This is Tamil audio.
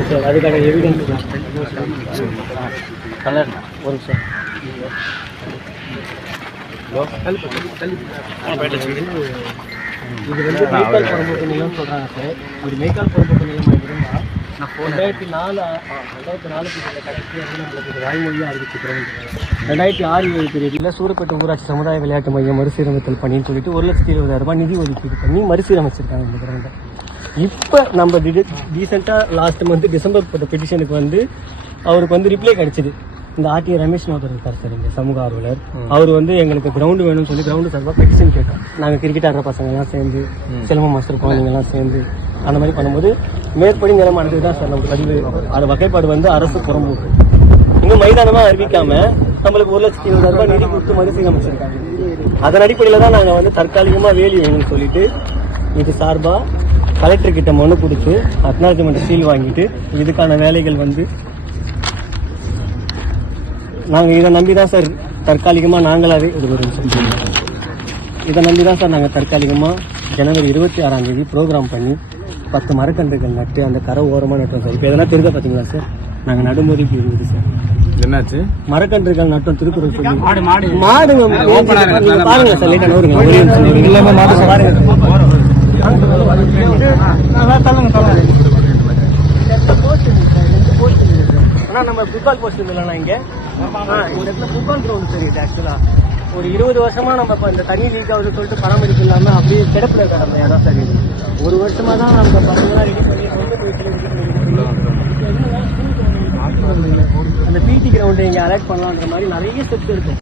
சரி சார், அதுக்கான எவிடன்ஸ் கலர் ஒரு சார் இது வந்து மெய்க்கால் புறம்போக்கு நிலம்னு சொல்கிறாங்க சார். ஒரு மெய்க்கால் புறம்போக்கு நிலமாக இருந்தால் 2004 கடைசி வந்து நம்மளுக்கு வாய்மொழியாக அறிவிச்சுக்கிறோம். 2006-7 சூரப்பேட்டை ஊராட்சி சமுதாய விளையாட்டு மையம் மறுசீரமைத்தல் பணின்னு சொல்லிட்டு 1,20,000 ரூபாய் நிதி ஒதுக்கீடு பண்ணி மறுசீரமைச்சிருக்காங்க இந்த கிரௌண்டை. இப்போ நம்ம ரீசெண்டாக லாஸ்ட் மந்த் டிசம்பர் போட்ட பெட்டிஷனுக்கு வந்து அவருக்கு வந்து ரிப்ளை கிடைச்சிது. இந்த ஆர்டிஓ ரமேஷ் நோதர் இருக்கார் சார், இங்கே சமூக ஆர்வலர். அவர் வந்து எங்களுக்கு கிரவுண்டு வேணும்னு சொல்லி கிரவுண்டு சார்பாக பெட்டிஷன் கேட்டோம். நாங்கள் கிரிக்கெட் ஆடுற பசங்கள்லாம் சேர்ந்து, செல்வம் மாஸ்டர் குழந்தைங்கள்லாம் சேர்ந்து அந்த மாதிரி பண்ணும்போது மேற்படி நிலமானது தான் சார் நமக்கு பதிவு. அது வகைப்பாடு வந்து அரசு புறம்போக்கு இன்னும் மைதானமாக அறிவிக்காம நம்மளுக்கு 1,20,000 ரூபாய் நிதி கொடுத்து மறுசீரமைச்சிருக்காங்க. அதன் அடிப்படையில் தான் நாங்கள் வந்து தற்காலிகமாக வேலி வேணும்னு சொல்லிட்டு இது சார்பாக கலெக்டர் கிட்ட மனு கொடுத்து அக்னாலஜ்மெண்ட் சீல் வாங்கிட்டு இதுக்கான வேலைகள் வந்து நாங்கள் இதை நம்பி தான் சார் தற்காலிகமாக நாங்களாவே இதை நம்பி தான் சார் நாங்கள் தற்காலிகமாக ஜனவரி 26ஆம் தேதி ப்ரோக்ராம் பண்ணி 10 மரக்கன்றுகள் நட்டு அந்த கரை ஓரமாக நட்டோம் சார். இப்போ எதெல்லாம் தெரிஞ்ச பார்த்தீங்களா சார், நாங்கள் நடுமுறைக்கு இருந்தது சார். என்னாச்சு? மரக்கன்றுகள் நட்டோம் திருக்குறள் சொல்லி மாடு பாருங்க சார், லேட்டாக நோருங்க ஆனால் நம்ம ஃபுட்பால் போஸ்ட் இல்லைண்ணா இங்கே இந்த இடத்துல ஃபுட்பால் கிரவுண்ட் சார். இது ஆக்சுவலாக ஒரு 20 வருஷமா நம்ம இப்போ இந்த தண்ணி லீக் ஆகுதுன்னு சொல்லிட்டு பராமரிப்பு இல்லாமல் அப்படியே கிடப்பில் கடமை அதான் சார். இது ஒரு வருஷமா தான் நம்ம பசங்களாம் ரெடி பண்ணி அந்த பிடி கிரவுண்டை இங்கே அலர்ட் பண்ணலான்ற மாதிரி நிறைய ஸ்டெப்ஸ் இருக்கும்.